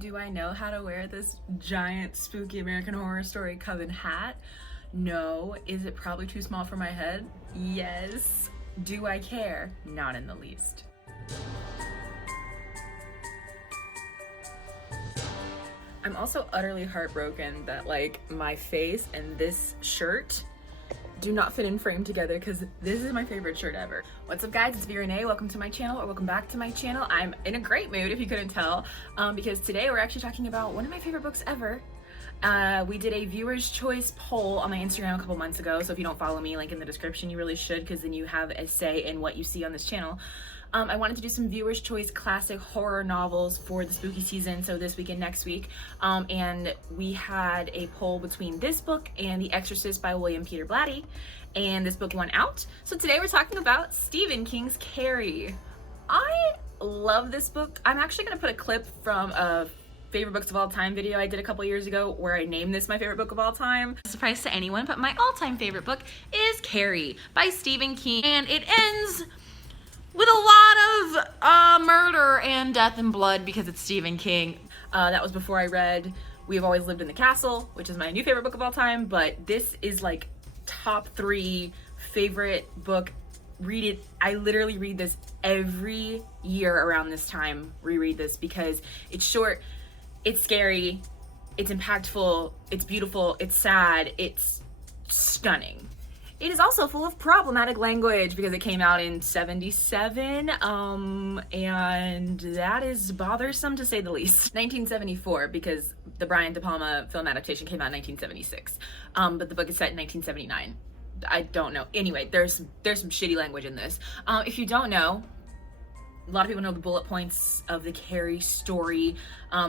Do I know how to wear this giant spooky American Horror Story Coven hat? No. Is it probably too small for my head? Yes. Do I care? Not in the least. I'm also utterly heartbroken that my face and this shirt do not fit in frame together because this is my favorite shirt ever. What's up guys, it's V Renee. Welcome to my channel, or welcome back to my channel. I'm in a great mood if you couldn't tell, because today we're actually talking about one of my favorite books ever. We did a viewer's choice poll on my Instagram a couple months ago, so if you don't follow me, link in the description, you really should, because then you have a say in what you see on this channel. I wanted to do some viewer's choice classic horror novels for the spooky season, so this week and next week. And we had a poll between this book and The Exorcist by William Peter Blatty, and this book won out. So today we're talking about Stephen King's Carrie. I love this book. I'm actually going to put a clip from a favorite books of all time video I did a couple years ago where I named this my favorite book of all time. Surprise to anyone, but my all-time favorite book is Carrie by Stephen King, and it ends with a lot of murder and death and blood because it's Stephen King. That was before I read We Have Always Lived in the Castle, which is my new favorite book of all time, but this is like top 3 favorite book. Read it. I literally read this every year around this time, reread this, because it's short, it's scary, it's impactful, it's beautiful, it's sad, it's stunning. It is also full of problematic language because it came out in '77, and that is bothersome to say the least. 1974, because the Brian De Palma film adaptation came out in 1976, but the book is set in 1979. I don't know. Anyway, there's some shitty language in this. If you don't know, a lot of people know the bullet points of the Carrie story.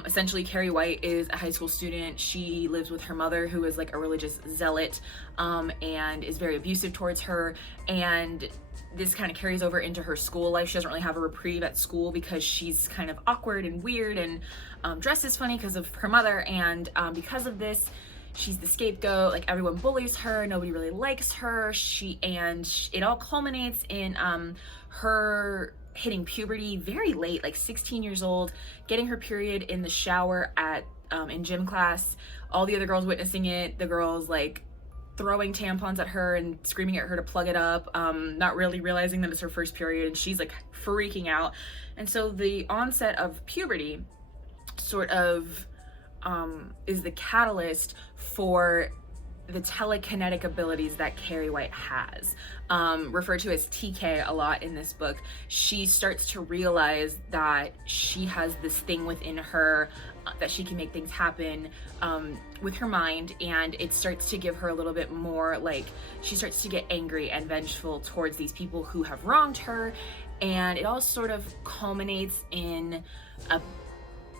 Essentially, Carrie White is a high school student. She lives with her mother, who is like a religious zealot, and is very abusive towards her. And this kind of carries over into her school life. She doesn't really have a reprieve at school because she's kind of awkward and weird and dresses funny because of her mother. And because of this, she's the scapegoat. Like, everyone bullies her. Nobody really likes her. It all culminates in her hitting puberty very late, like 16 years old, getting her period in the shower in gym class, all the other girls witnessing it, the girls like throwing tampons at her and screaming at her to plug it up, not really realizing that it's her first period, and she's like freaking out. And so the onset of puberty sort of is the catalyst for the telekinetic abilities that Carrie White has, referred to as TK a lot in this book. She starts to realize that she has this thing within her, that she can make things happen with her mind, and it starts to give her a little bit more, like, she starts to get angry and vengeful towards these people who have wronged her, and it all sort of culminates in a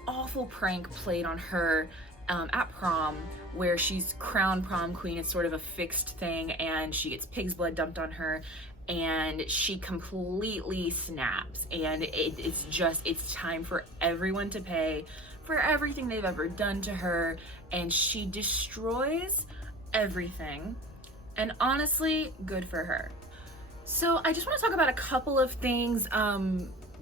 awful prank played on her at prom, where she's crowned prom queen. It's sort of a fixed thing, and she gets pig's blood dumped on her, and she completely snaps, and it's time for everyone to pay for everything they've ever done to her, and she destroys everything. And honestly, good for her. So I just want to talk about a couple of things.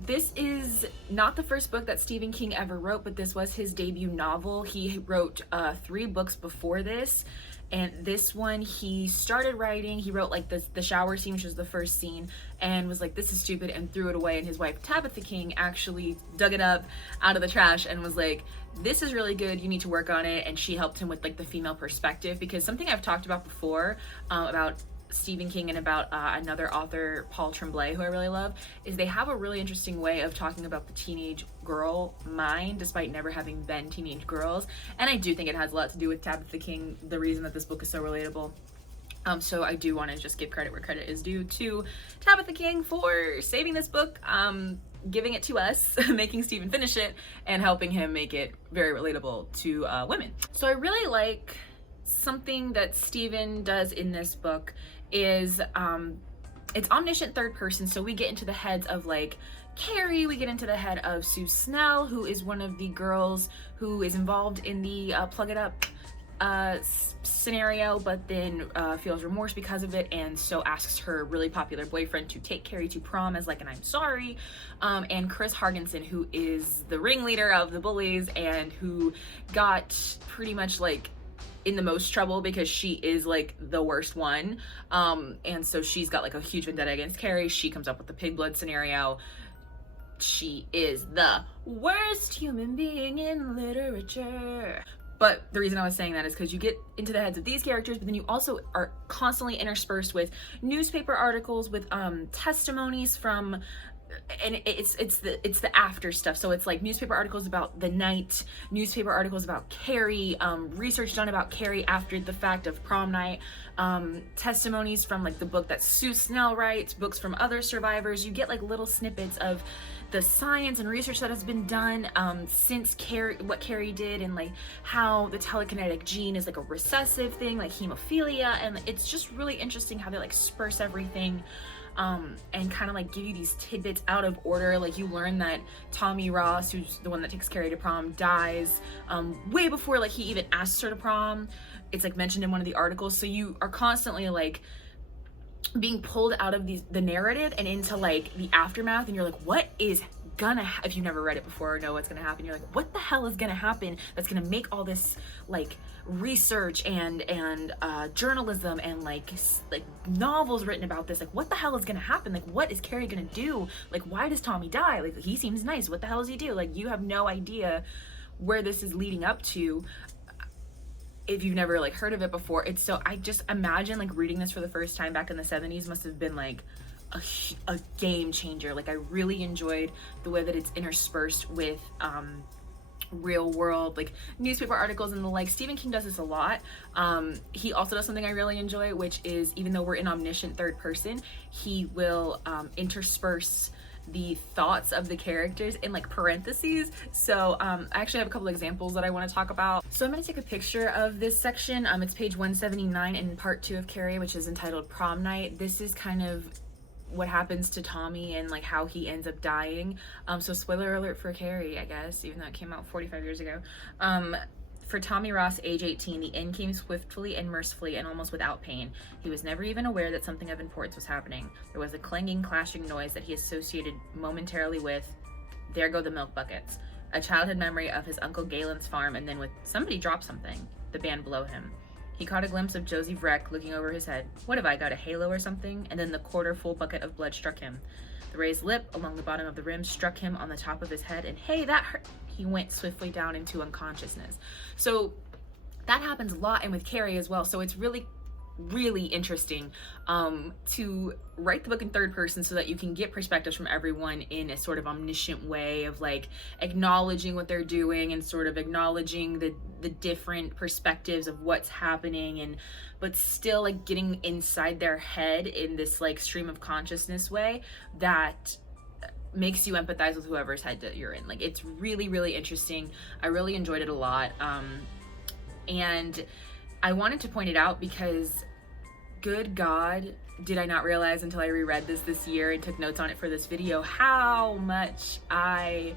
This is not the first book that Stephen King ever wrote, but this was his debut novel. He wrote 3 books before this, and this one he started writing. He wrote like the shower scene, which was the first scene, and was like, this is stupid, and threw it away. And his wife Tabitha King actually dug it up out of the trash and was like, this is really good, you need to work on it. And she helped him with like the female perspective, because something I've talked about before about Stephen King and about another author, Paul Tremblay, who I really love, is they have a really interesting way of talking about the teenage girl mind, despite never having been teenage girls. And I do think it has a lot to do with Tabitha King, the reason that this book is so relatable. So I do want to just give credit where credit is due to Tabitha King for saving this book, giving it to us, making Stephen finish it, and helping him make it very relatable to women. So I really like something that Stephen does in this book is it's omniscient third person. So we get into the heads of like Carrie, we get into the head of Sue Snell, who is one of the girls who is involved in the Plug It Up scenario, but then feels remorse because of it, and so asks her really popular boyfriend to take Carrie to prom as like an I'm sorry. And Chris Hargensen, who is the ringleader of the bullies and who got pretty much like in the most trouble because she is like the worst one, and so she's got like a huge vendetta against Carrie. She comes up with the pig blood scenario. She is the worst human being in literature. But the reason I was saying that is because you get into the heads of these characters, but then you also are constantly interspersed with newspaper articles, with testimonies from, and it's the after stuff. So it's like newspaper articles about the night, newspaper articles about Carrie, research done about Carrie after the fact of prom night, testimonies from like the book that Sue Snell writes, books from other survivors. You get like little snippets of the science and research that has been done since what Carrie did, and like how the telekinetic gene is like a recessive thing, like hemophilia, and it's just really interesting how they like sparse everything and kind of like give you these tidbits out of order. Like you learn that Tommy Ross, who's the one that takes Carrie to prom, dies way before like he even asks her to prom. It's like mentioned in one of the articles, so you are constantly like being pulled out of the narrative and into like the aftermath, and you're like, what is gonna if you've never read it before or know what's gonna happen, you're like, what the hell is gonna happen that's gonna make all this like research and journalism and like novels written about this, like what the hell is gonna happen, like what is Carrie gonna do, like why does Tommy die, like he seems nice, what the hell does he do, like you have no idea where this is leading up to if you've never like heard of it before. It's so, I just imagine like reading this for the first time back in the 70s must have been like a game changer. Like I really enjoyed the way that it's interspersed with real world like newspaper articles and the like. Stephen King does this a lot. He also does something I really enjoy, which is, even though we're in omniscient third person, he will intersperse the thoughts of the characters in like parentheses. So I actually have a couple examples that I want to talk about. So I'm going to take a picture of this section. It's page 179 in part 2 of Carrie, which is entitled Prom Night. This is kind of what happens to Tommy and like how he ends up dying. So spoiler alert for Carrie, I guess, even though it came out 45 years ago. For Tommy Ross, age 18, the end came swiftly and mercifully and almost without pain. He was never even aware that something of importance was happening. There was a clanging, clashing noise that he associated momentarily with, there go the milk buckets, a childhood memory of his Uncle Galen's farm, and then with somebody dropped something, the band below him. He caught a glimpse of Josie Vreck looking over his head. What have I got, a halo or something? And then the quarter full bucket of blood struck him. The raised lip along the bottom of the rim struck him on the top of his head, and hey, that hurt. He went swiftly down into unconsciousness. So that happens a lot, and with Carrie as well. So it's really, really interesting to write the book in third person so that you can get perspectives from everyone in a sort of omniscient way of like acknowledging what they're doing and sort of acknowledging the different perspectives of what's happening, and but still like getting inside their head in this like stream of consciousness way that makes you empathize with whoever's head that you're in. Like it's really, really interesting. I really enjoyed it a lot. And I wanted to point it out because good God, did I not realize until I reread this year and took notes on it for this video, how much I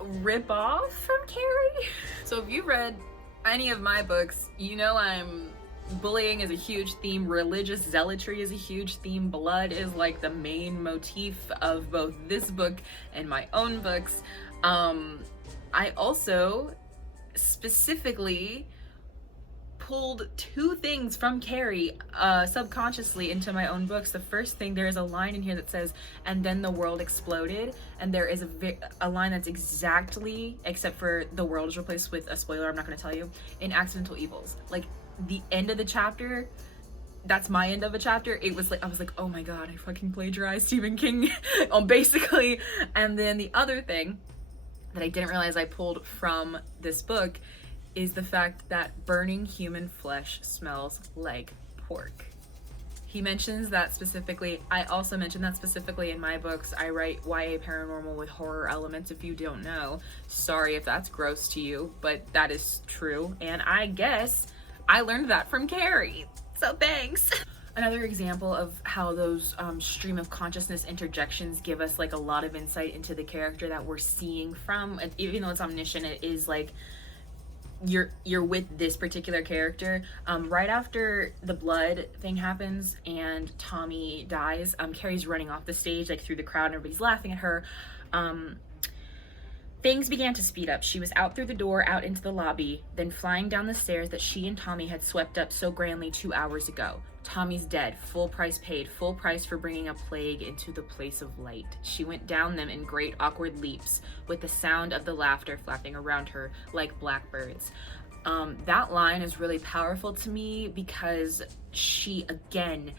rip off from Carrie. So if you've read any of my books, you know bullying is a huge theme, religious zealotry is a huge theme, blood is like the main motif of both this book and my own books. I also specifically pulled two things from Carrie subconsciously into my own books. The first thing, there is a line in here that says, and then the world exploded, and there is a line that's exactly, except for the world is replaced with a spoiler I'm not going to tell you, in Accidental Evils. Like the end of the chapter, that's my end of a chapter. It was like, I was like, oh my God, I fucking plagiarized Stephen King basically. And then the other thing that I didn't realize I pulled from this book is the fact that burning human flesh smells like pork. He mentions that specifically. I also mention that specifically in my books. I write YA paranormal with horror elements, if you don't know. Sorry if that's gross to you, but that is true. And I guess I learned that from Carrie, so thanks. Another example of how those stream of consciousness interjections give us like a lot of insight into the character that we're seeing from, even though it's omniscient, it is like you're with this particular character. Right after the blood thing happens and Tommy dies, Carrie's running off the stage, like through the crowd, and everybody's laughing at her. Things began to speed up. She was out through the door, out into the lobby, then flying down the stairs that she and Tommy had swept up so grandly 2 hours ago. Tommy's dead, full price paid, full price for bringing a plague into the place of light. She went down them in great awkward leaps, with the sound of the laughter flapping around her like blackbirds. That line is really powerful to me because she, again,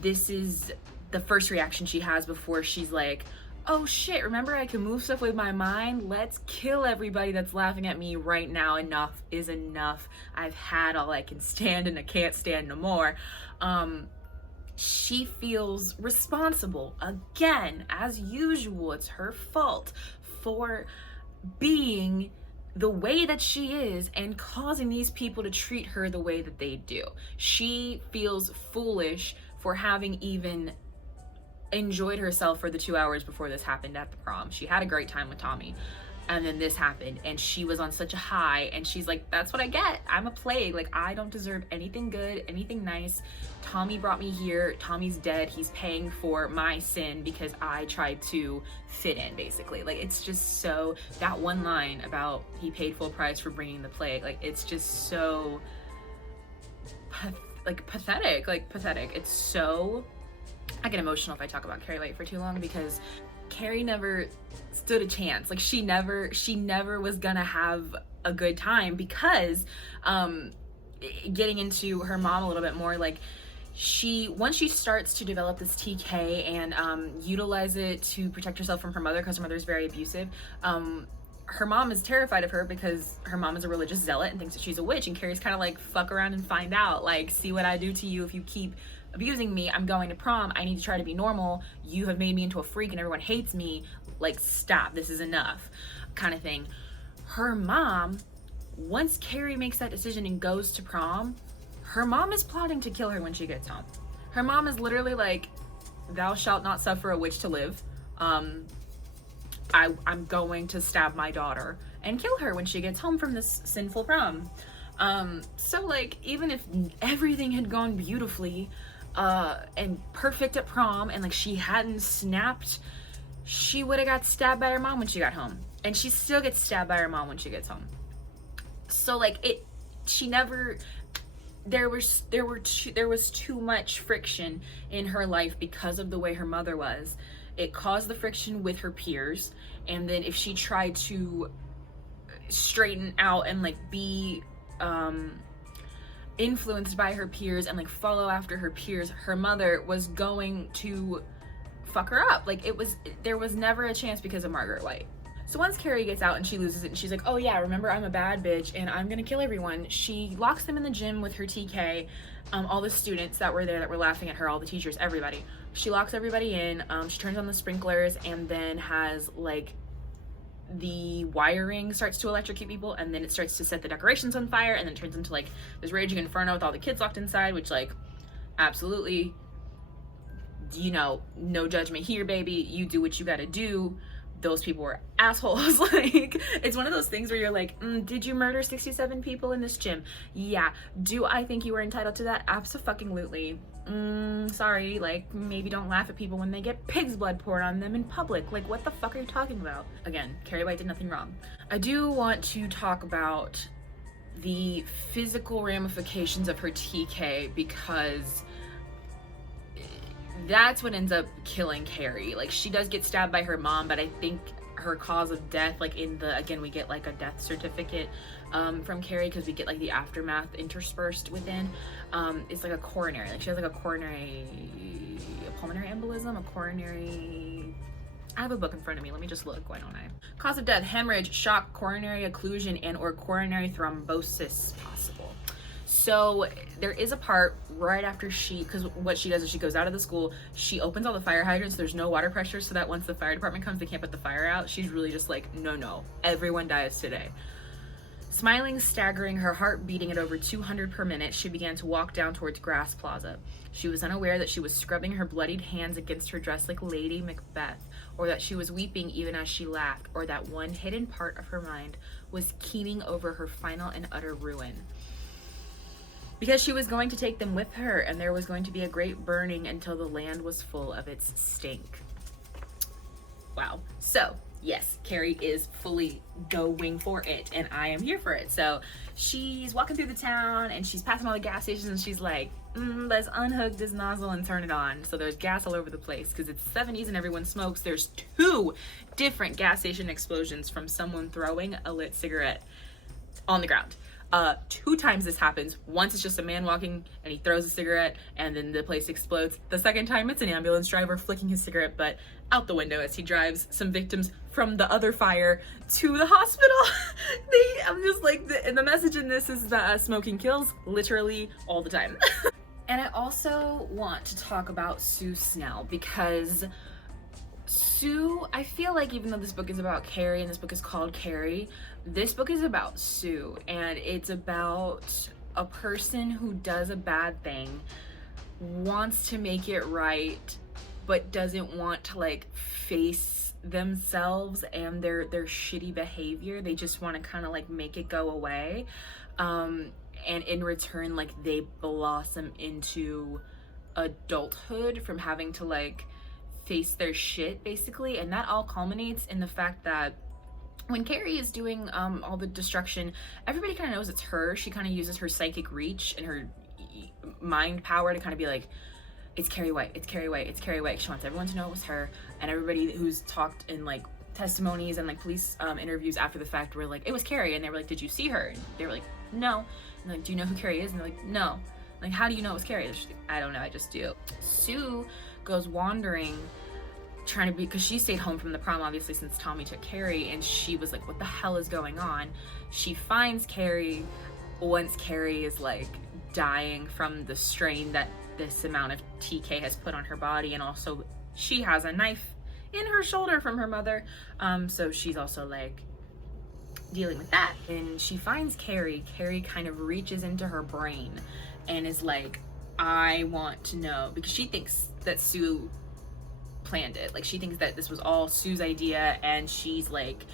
this is the first reaction she has before she's like, oh shit, remember I can move stuff with my mind? Let's kill everybody that's laughing at me right now. Enough is enough. I've had all I can stand and I can't stand no more. She feels responsible. Again, as usual, it's her fault for being the way that she is and causing these people to treat her the way that they do. She feels foolish for having even enjoyed herself for the 2 hours before this happened at the prom. She had a great time with Tommy, and then this happened and she was on such a high, and she's like, that's what I get. I'm a plague. Like, I don't deserve anything good, anything nice. Tommy brought me here. Tommy's dead. He's paying for my sin because I tried to fit in, basically. Like, it's just so, that one line about he paid full price for bringing the plague, like, it's just so pathetic. It's so, I get emotional if I talk about Carrie White for too long, because Carrie never stood a chance. Like, she never was gonna have a good time, because getting into her mom a little bit more, like, once she starts to develop this TK and utilize it to protect herself from her mother, because her mother is very abusive, her mom is terrified of her because her mom is a religious zealot and thinks that she's a witch, and Carrie's kind of like, fuck around and find out, like, see what I do to you if you keep abusing me. I'm going to prom. I need to try to be normal. You have made me into a freak and everyone hates me. Like, stop. This is enough, kind of thing. Her mom, once Carrie makes that decision and goes to prom, her mom is plotting to kill her when she gets home. Her mom is literally like, thou shalt not suffer a witch to live. I'm going to stab my daughter and kill her when she gets home from this sinful prom. So, like, even if everything had gone beautifully and perfect at prom, and like she hadn't snapped, she would have got stabbed by her mom when she got home, and she still gets stabbed by her mom when she gets home. So, like, there was too much friction in her life because of the way her mother was. It caused the friction with her peers, and then if she tried to straighten out and like be influenced by her peers and like follow after her peers, her mother was going to fuck her up. Like, there was never a chance because of Margaret White. So once Carrie gets out and she loses it and she's like, oh yeah, remember, I'm a bad bitch and I'm gonna kill everyone, she locks them in the gym with her TK, all the students that were there that were laughing at her, all the teachers, everybody. She locks everybody in, she turns on the sprinklers, and then has like the wiring starts to electrocute people, and then it starts to set the decorations on fire, and then it turns into like this raging inferno with all the kids locked inside, which, like, absolutely, you know, no judgment here, baby. You do what you gotta do. Those people were assholes. Like, it's one of those things where you're like, did you murder 67 people in this gym? Yeah. Do I think you were entitled to that? Abso-fucking-lutely. Sorry, like, maybe don't laugh at people when they get pig's blood poured on them in public. Like, what the fuck are you talking about? Again, Carrie White did nothing wrong. I do want to talk about the physical ramifications of her TK, because that's what ends up killing Carrie. Like, she does get stabbed by her mom, but I think her cause of death, like, again, we get like a death certificate from Carrie, because we get like the aftermath interspersed within. It's like a coronary, like she has like a pulmonary embolism, a coronary, I have a book in front of me, let me just look, why don't I? Cause of death: hemorrhage, shock, coronary occlusion, and or coronary thrombosis possible. So there is a part right after because what she does is she goes out of the school, she opens all the fire hydrants, there's no water pressure, so that once the fire department comes, they can't put the fire out. She's really just like, no, everyone dies today. Smiling, staggering, her heart beating at over 200 per minute, she began to walk down towards Grass Plaza. She was unaware that she was scrubbing her bloodied hands against her dress like Lady Macbeth, or that she was weeping even as she laughed, or that one hidden part of her mind was keening over her final and utter ruin. Because she was going to take them with her, and there was going to be a great burning until the land was full of its stink. Wow. So, yes, Carrie is fully going for it, and I am here for it. So she's walking through the town, and she's passing all the gas stations, and she's like, let's unhook this nozzle and turn it on. So there's gas all over the place, because it's the 70s and everyone smokes. There's 2 different gas station explosions from someone throwing a lit cigarette on the ground. 2 times this happens. Once it's just a man walking and he throws a cigarette and then the place explodes. The second time it's an ambulance driver flicking his cigarette butt out the window as he drives some victims from the other fire to the hospital. I'm just like, the message in this is that smoking kills literally all the time. And I also want to talk about Sue Snell, because Sue, I feel like even though this book is about Carrie and this book is called Carrie, this book is about Sue, and it's about a person who does a bad thing, wants to make it right, but doesn't want to like face themselves and their shitty behavior. They just want to kind of like make it go away, and in return like they blossom into adulthood from having to like face their shit basically. And that all culminates in the fact that when Carrie is doing all the destruction, everybody kind of knows it's her. She kind of uses her psychic reach and her mind power to kind of be like, it's Carrie White, it's Carrie White, it's Carrie White. She wants everyone to know it was her. And everybody who's talked in like testimonies and like police interviews after the fact were like, it was Carrie. And they were like, did you see her? And they were like, no. And like, do you know who Carrie is? And they're like, no. Like, how do you know it was Carrie? Like, I don't know, I just do. Sue goes wandering, trying to be, because she stayed home from the prom obviously since Tommy took Carrie, and she was like, what the hell is going on? She finds Carrie once Carrie is like dying from the strain that this amount of TK has put on her body, and also she has a knife in her shoulder from her mother, so she's also like dealing with that. And she finds Carrie kind of reaches into her brain and is like, I want to know, because she thinks that Sue planned it. Like, she thinks that this was all Sue's idea, and she's like,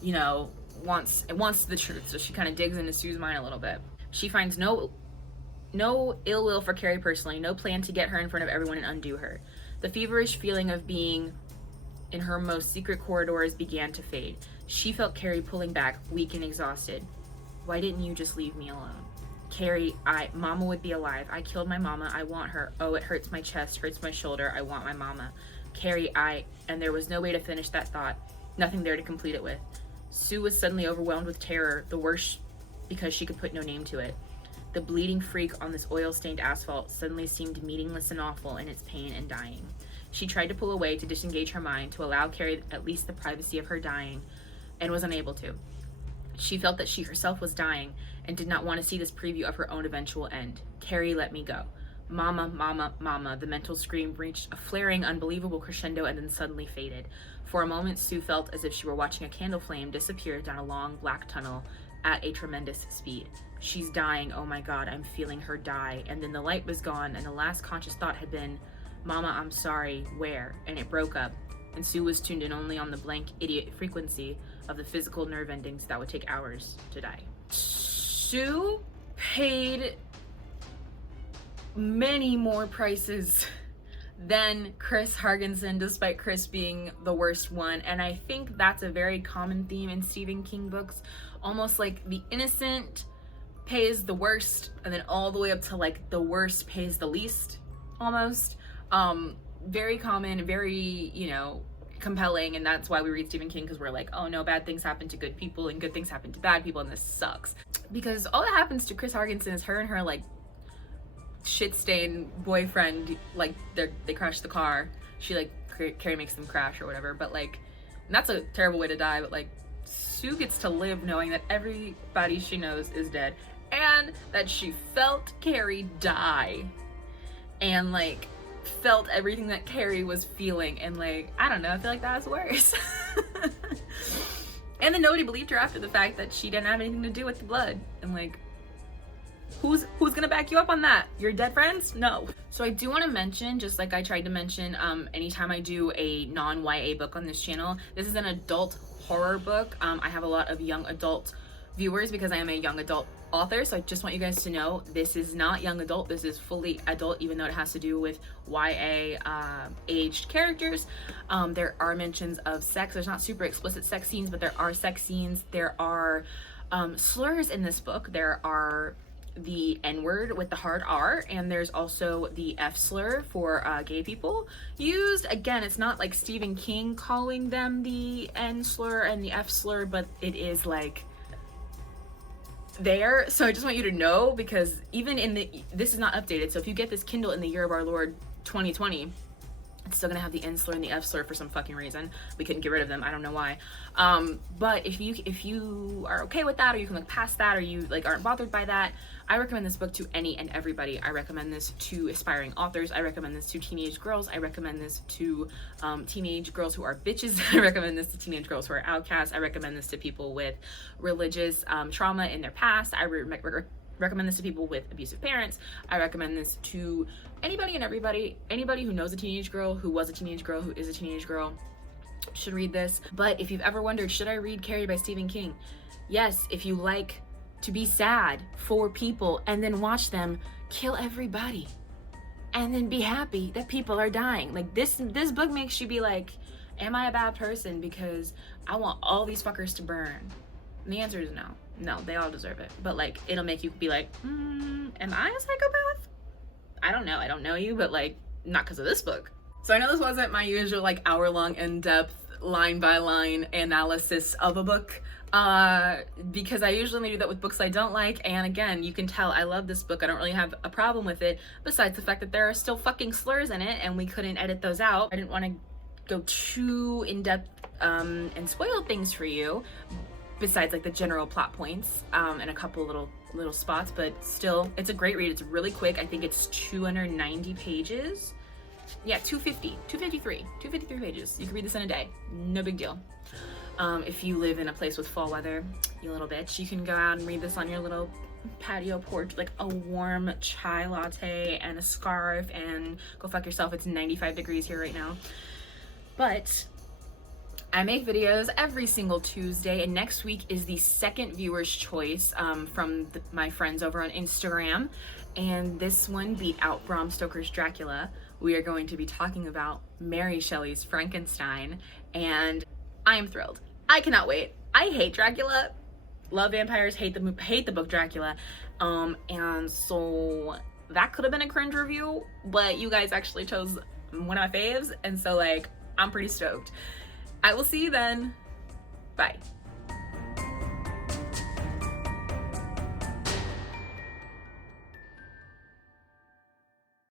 you know, wants the truth. So she kind of digs into Sue's mind a little bit. She finds no ill will for Carrie personally, no plan to get her in front of everyone and undo her. The feverish feeling of being in her most secret corridors began to fade. She felt Carrie pulling back, weak and exhausted. Why didn't you just leave me alone? Carrie, Mama would be alive. I killed my mama. I want her. Oh, it hurts my chest, hurts my shoulder. I want my mama. Carrie, and there was no way to finish that thought. Nothing there to complete it with. Sue was suddenly overwhelmed with terror, the worst because she could put no name to it. The bleeding freak on this oil-stained asphalt suddenly seemed meaningless and awful in its pain and dying. She tried to pull away, to disengage her mind, to allow Carrie at least the privacy of her dying, and was unable to. She felt that she herself was dying and did not want to see this preview of her own eventual end. Carrie, let me go. Mama, mama, mama. The mental scream reached a flaring, unbelievable crescendo and then suddenly faded. For a moment, Sue felt as if she were watching a candle flame disappear down a long, black tunnel at a tremendous speed. She's dying. Oh my God, I'm feeling her die. And then the light was gone, and the last conscious thought had been, Mama, I'm sorry. Where? And it broke up, and Sue was tuned in only on the blank, idiot frequency of the physical nerve endings that would take hours to die. Sue paid many more prices than Chris Hargensen, despite Chris being the worst one. And I think that's a very common theme in Stephen King books. Almost like the innocent pays the worst, and then all the way up to like the worst pays the least, almost. Very common, very, you know, compelling, and that's why we read Stephen King, because we're like, oh no, bad things happen to good people and good things happen to bad people, and this sucks. Because all that happens to Chris Hargensen is her and her like shit-stained boyfriend, like they crash the car. She like Carrie makes them crash or whatever, but like that's a terrible way to die. But like Sue gets to live knowing that everybody she knows is dead, and that she felt Carrie die, and like felt everything that Carrie was feeling, and like I don't know, I feel like that's worse. And then nobody believed her after the fact that she didn't have anything to do with the blood. And like, who's gonna back you up on that? Your dead friends? No. So I do want to mention, just like I tried to mention anytime I do a non-YA book on this channel, this is an adult horror book. I have a lot of young adult viewers because I am a young adult author, so I just want you guys to know this is not young adult, this is fully adult, even though it has to do with YA aged characters. There are mentions of sex. There's not super explicit sex scenes, but there are sex scenes. There are slurs in this book. There are the N-word with the hard R, and there's also the F slur for gay people used. Again, it's not like Stephen King calling them the N slur and the F slur, but it is like there. So I just want you to know, because even in this is not updated, so if you get this Kindle in the year of our Lord 2020, it's still gonna have the N slur and the F slur for some fucking reason. We couldn't get rid of them, I don't know why. But if you are okay with that, or you can look past that, or you like aren't bothered by that, I recommend this book to any and everybody. I recommend this to aspiring authors. I recommend this to teenage girls. I recommend this to teenage girls who are bitches. I recommend this to teenage girls who are outcasts. I recommend this to people with religious trauma in their past. I recommend this to people with abusive parents. I recommend this to anybody and everybody. Anybody who knows a teenage girl, who was a teenage girl, who is a teenage girl should read this. But if you've ever wondered, should I read Carrie by Stephen King? Yes, if you like to be sad for people and then watch them kill everybody and then be happy that people are dying. Like this book makes you be like, am I a bad person because I want all these fuckers to burn? And the answer is no. No, they all deserve it. But like, it'll make you be like, am I a psychopath? I don't know. I don't know you, but like, not because of this book. So I know this wasn't my usual like hour-long in-depth line by line analysis of a book, because I usually only do that with books I don't like. And again, you can tell I love this book. I don't really have a problem with it, besides the fact that there are still fucking slurs in it and we couldn't edit those out. I didn't want to go too in-depth and spoil things for you, besides like the general plot points and a couple little spots. But still, it's a great read. It's really quick. I think it's 290 pages. Yeah, 253 pages. You can read this in a day, no big deal. If you live in a place with fall weather, you little bitch, you can go out and read this on your little patio porch, like a warm chai latte and a scarf, and go fuck yourself. It's 95 degrees here right now. But I make videos every single Tuesday, and next week is the second viewer's choice from my friends over on Instagram, and this one beat out Bram Stoker's Dracula. We are going to be talking about Mary Shelley's Frankenstein, and I am thrilled. I cannot wait. I hate Dracula, love vampires, hate the book Dracula, and so that could have been a cringe review, but you guys actually chose one of my faves, and so like I'm pretty stoked. I will see you then. Bye.